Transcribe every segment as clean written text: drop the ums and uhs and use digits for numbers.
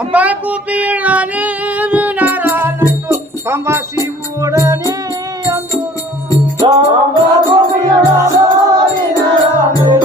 అంబాకు పీడని వినరాలంటూ పంబ శివుడని అందరూ అంబాకు పీడని వినరాలంటూ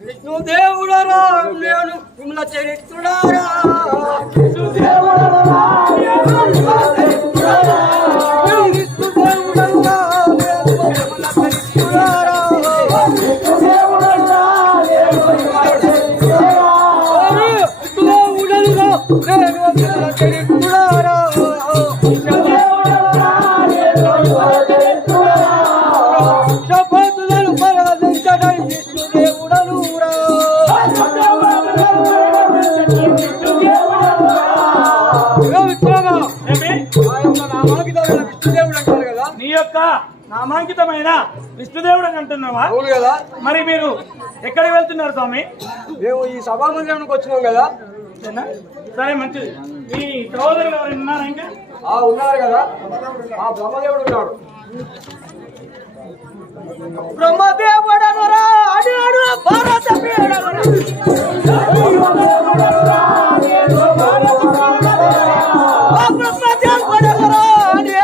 విష్ణుదేవుడరా నేను విమల చరిత్రుడారా నీ యొక్క నామాంకితమైన విష్ణుదేవుడు అని అంటున్నావా? అవును కదా. మరి మీరు ఎక్కడికి వెళ్తున్నారు స్వామి? మేము ఈ సభా మందిరానికి వచ్చినాం కదా. సరే మంచిది. మీ సహోదరులు ఎవరు ఉన్నారా? ఇంకా ఉన్నారు కదా. ఆ బ్రహ్మదేవుడు ఉన్నాడు. బ్రహ్మదేవుడనురా అడు భారత ప్రియుడనురా బ్రహ్మదేవుడనురా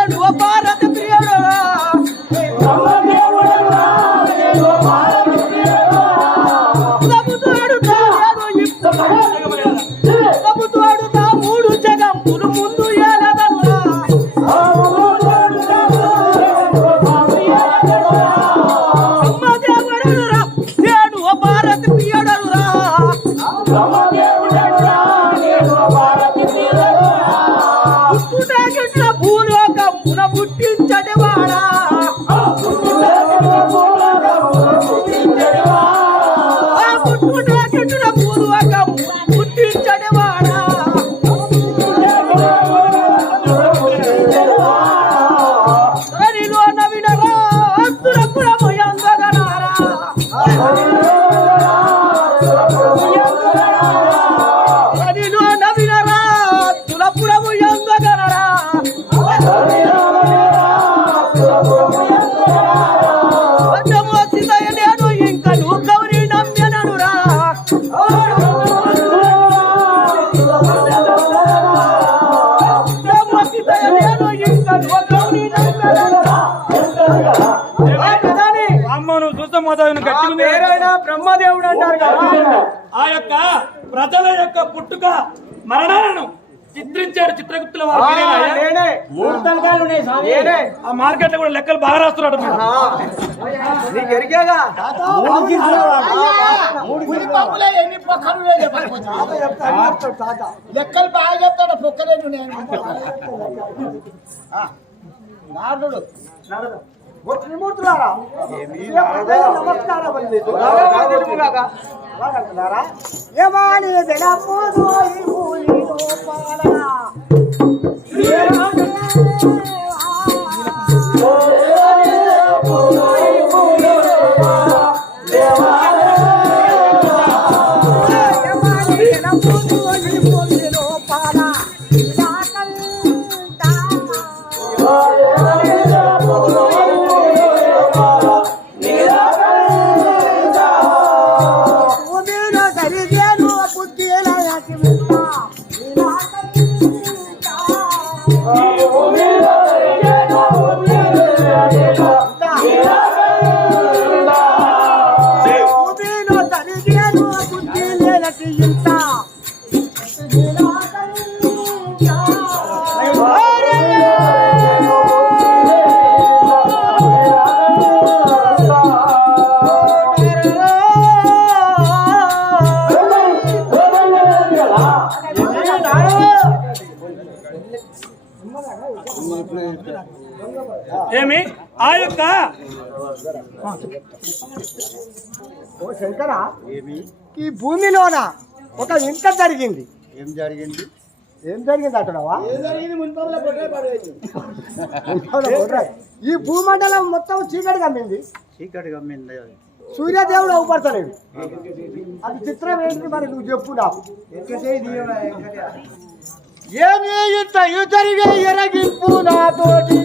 అడు భారత ప్రియుడనురా ప్రభుత్వాడుతా మూడు జగంపులు ముందు ఏలదనురా బ్రహ్మదేవుడనురా నేను భారత ప్రియుడనురా పుట్టుట భూలోకమున పుట్టించటి వాడా పుట్టుట భూలోకం పుట్టించటి వాడా హరిలో నవినరా అసురపురము యందగనారా హరిలో నవినరా అసురపురము యందగనరా వడ్డమోసిదయ నేను ఇంకా నువ్వు గౌరీ నమ్యననురా అమ్మను చూసమోదాన్ని గట్టి బ్రహ్మదేవుడు అంటారు కదా. ఆ యొక్క ప్రజల యొక్క పుట్టుక మరణాలను చిత్రించాడు చిత్రగుప్తుల వారు. ఆ మార్కెట్ లో కూడా లెక్కలు బాగా రాస్తున్నాడు. నీకు ఎరిగాగా లెక్కలు బాగా చెప్తాడు పొక్కలేదు. నారదుడు త్రిమూర్తులారా నమస్కారం. ఏమాని ఆ యొక్క ఓ శంకర, ఈ భూమిలోన ఒక ఇంత జరిగింది. ఏం జరిగింది? ఏం జరిగింది అంటున్నావా? ఈ భూమండలం మొత్తం చీకటి కమ్మింది. చీకటి గమ్మింది. సూర్యదేవుడు అవుపడతలేడు. అది చిత్రం ఏంటి మరి నువ్వు చెప్పు నాకు. ఏమి ఇంత జరిగే ఎరగింపు నాతోటి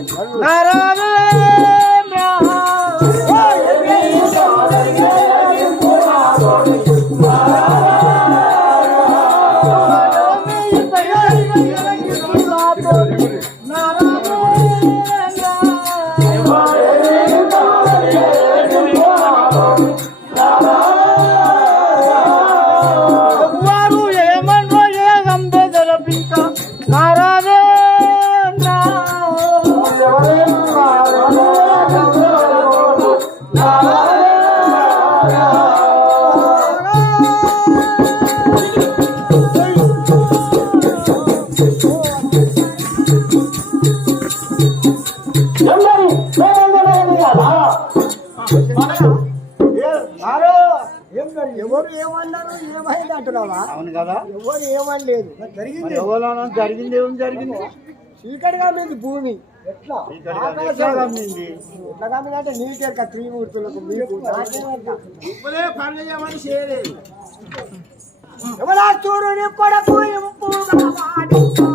ఎవరు ఏమన్నారు, ఏమైంది అంటున్నావా? అవును కదా, ఎవరు ఏమనలేదు. జరిగింది జరిగింది. ఏం జరిగింది? చీకటిగా మీద భూమి ఎట్లా గమ్మింది. ఎట్లా కమ్మిందంటే నీకెక్క త్రిమూర్తులకు మీకు ఎవరా చూడుని కొడుకు ఇంపుగా వాడుతా.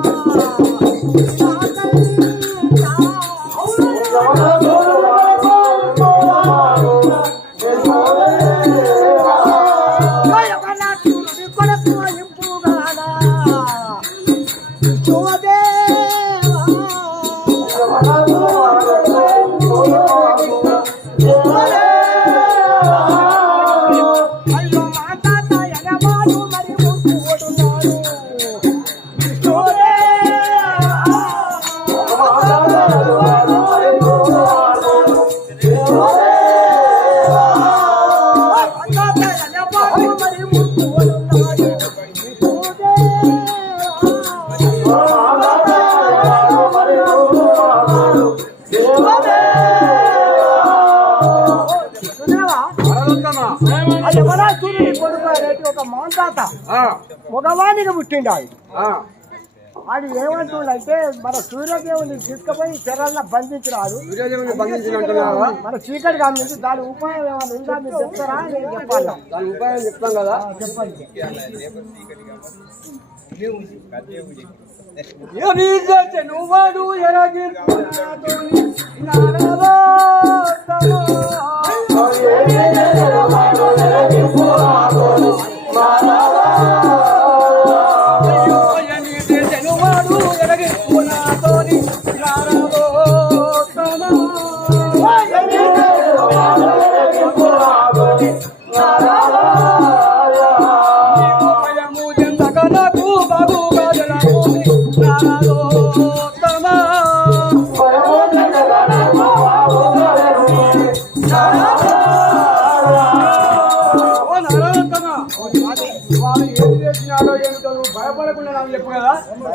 ఒక మాంతాత మగవాణిగా పుట్టిండాడు. వాడు ఏమంటుండంటే మన సూర్యదేవుని తీసుకుపోయి చెరల్లో బంధించినాడు. మన చీకటి కమ్మింది. దాని ఉపాయం ఏమైనా ఉందా మీరు చెప్తారా? నేను చెప్పాలా? దాని ఉపాయం చెప్తాం కదా, చెప్పండి. నువ్వు ఎరగి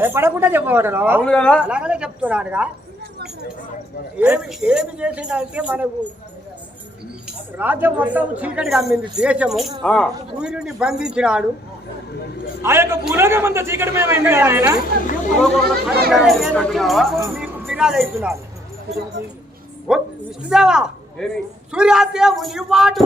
భయపడకుండా చెప్పబడ్డా. అవును కదా, అలాగనే చెప్తున్నాడుగా. ఏమి చేసిందంటే మనకు రాజ్యం మొత్తం చీకటి కమ్మింది. దేశము సూర్యుడిని బంధించినాడు. ఆ యొక్క భూలోకం అంతా చీకటమేమైంది కదా ఆయన. మీకు ఫిర్యాదు అవుతున్నారు. విష్ణుదేవా, సూర్యదేవుని వాటు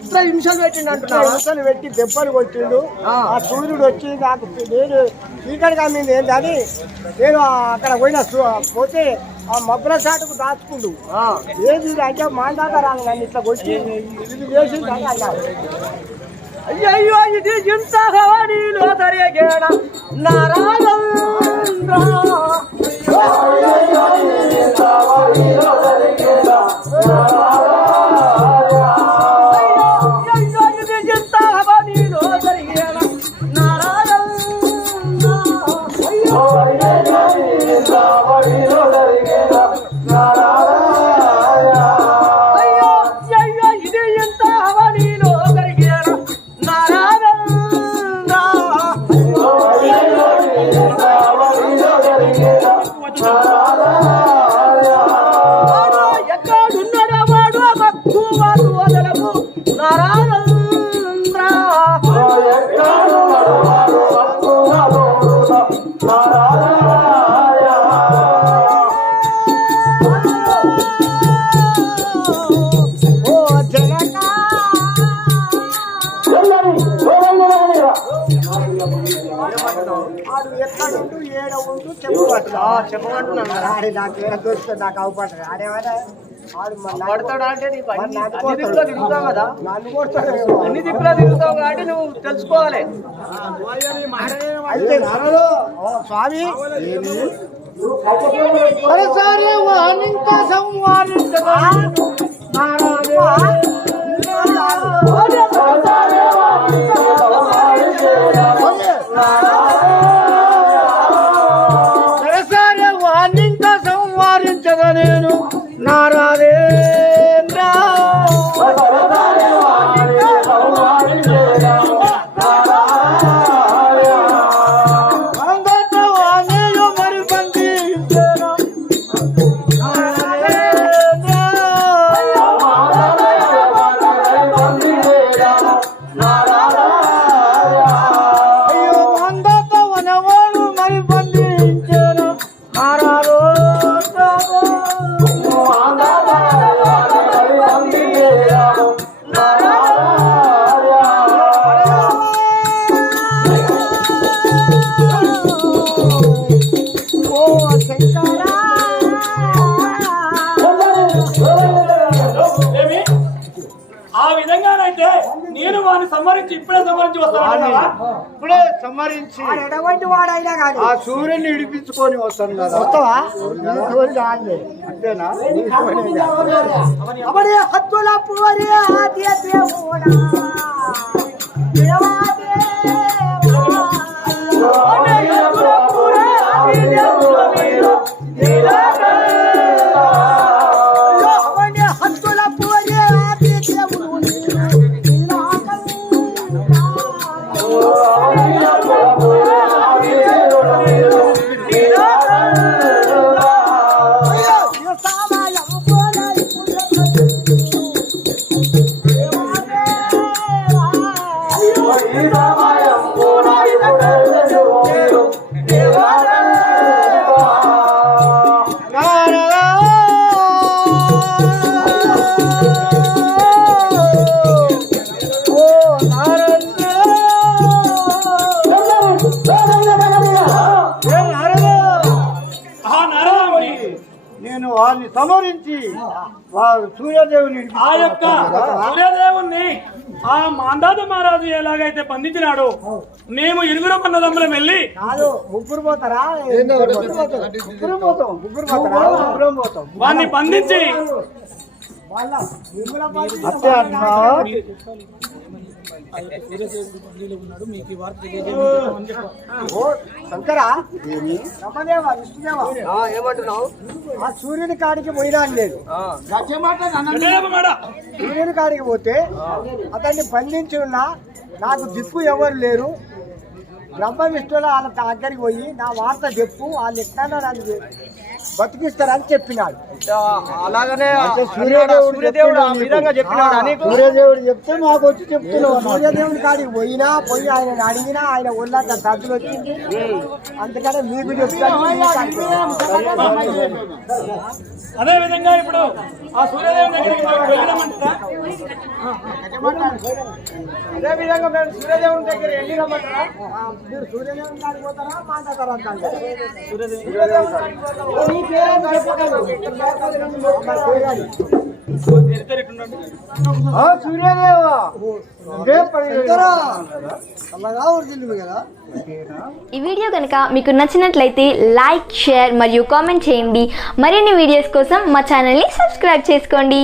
చిత్ర హింసలు పెట్టిండు అంటున్నా. హింసలు పెట్టి దెబ్బలు కొట్టిండు. ఆ సూర్యుడు వచ్చి నాకు నేను చీకటి కమ్మింది ఏంటని నేను అక్కడ పోతే ఆ మబ్బుల చాటుకు దాచుకుండు. ఏది అంటే మాందాక రాను నన్ను ఇట్లా కొట్టి ఇది చేసింది అని అన్నారు. అయ్యో ఇది ఇంత హవానీలో తరిగేడ నారాయణ చెప్పమంటున్నాను. ఆడి నాకు ఏదో దొరుకుతుంది, నాకు అవపడతాడు. ఆడేమైనా పడతాడు అంటే అన్ని దిక్కులో తిరుగుతావు కదా, అన్ని దిక్కులో తిరుగుతావు కాబట్టి నువ్వు తెలుసుకోవాలి. అయితే స్వామి సంవారించగా నేను నారాయణ మరి బంది అయ్యో మందతో వనవాడు మరి బంధించాను నారాయణ ఆ విధంగానైతే నేను వాడిని సంహరించి ఇప్పుడే వస్తాను. ఇప్పుడే సంహరించి ఎటువంటి వాడైనా కానీ ఆ సూర్యుని ఇడిపించుకొని వస్తాను కదా. వస్తావా? అంతేనా? అవడే హత్తుల పూరి ఆద్య దేవుడా దేవా దేవా అవడే హత్తుల పూరి ఆద్య దేవుడా అవడే హత్తుల పూరి ఆద్య దేవుడా నేను వారిని సమరించి సూర్యదేవుని ఆ యొక్క సూర్యదేవుణ్ణి ఆ మాందాత మహారాజు ఎలాగైతే బంధించినాడు, మేము ఇరుగురు అన్నదమ్ములం వెళ్ళి కాదు ముగ్గురు పోతారా? ముగ్గురు పోతాం. వాడిని బంధించి అంతే అంటున్నా. శంకరా రమదేవా విష్ణుదేవా ఏమంటున్నావు? ఆ సూర్యుని కాడికి పోయినాను నేను. సూర్యుని కాడికి పోతే అతన్ని బంధించి ఉన్నా, నాకు దిక్కు ఎవరు లేరు. బ్రహ్మ విష్ణువుల వాళ్ళ దగ్గరికి పోయి నా వార్త చెప్పు, వాళ్ళు ఎట్లా నన్ను బతికిస్తారని చెప్పినాడు. అలాగనే సూర్యదేవుడు ఆ విధంగా చెప్పినాడు అని సూర్యదేవుడు చెప్తే మాకు వచ్చి చెప్తున్నావు. సూర్యదేవుని కాడికి పోయినా పోయి ఆయన అడిగినా ఆయన ఒళ్ళంత దద్దులు వచ్చింది. అందుకనే మీకు చెప్తాను. అదే విధంగా ఇప్పుడు ఆ సూర్యదేవుని దగ్గరికి వెళ్ళమంటారా? అదే విధంగా మేము సూర్యదేవుని దగ్గర వెళ్ళినామంటారా? మీరు సూర్యదేవుని కాడికి పోతారా మాట్లాడతారా? సూర్యదేవా ఈ వీడియో కనుక మీకు నచ్చినట్లయితే లైక్, షేర్ మరియు కామెంట్ చేయండి. మరిన్ని వీడియోస్ కోసం మా ఛానల్ని సబ్స్క్రైబ్ చేసుకోండి.